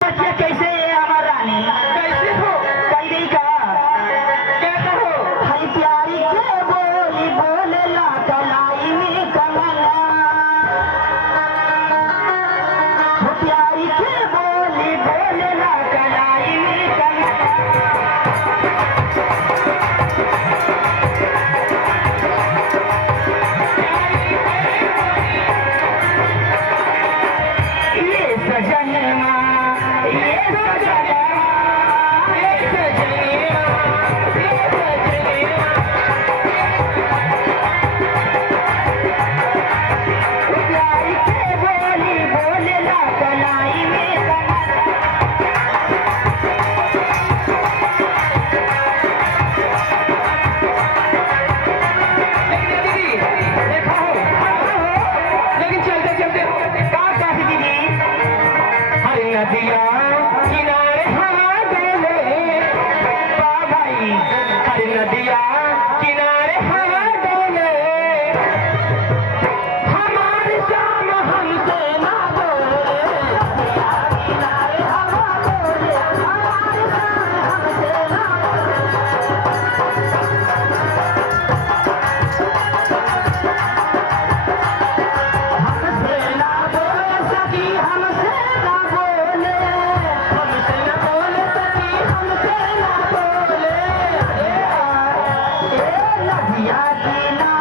बच्चे कैसे है हमार रानी? कैसे हो? कई नहीं का क्या कहो? हई प्यारी के बोली बोलेला कलाई में कमला। हो प्यारी के बोली बोलेला कलाई में कमला। ये सजनमा ये सजनमा ये सजनमा ये सजनमा। प्यारी के बोली बोलेला कलाई में कमला। लेकिन दीदी देखा हो, लेकिन चलते चलते का कहती दीदी? हर नदिया किनारे हवा डोले, बा भाई हर नदिया किनारे हवा डोले, हमारी शाम हमसे ना बोले। किनारे हवा बोले हमारे साथ हमसे ना हमसे ना बोले सखी हमसे ना बोले हमसे न बोले सखी, हमसे ना बोले। ए नदिया किनारे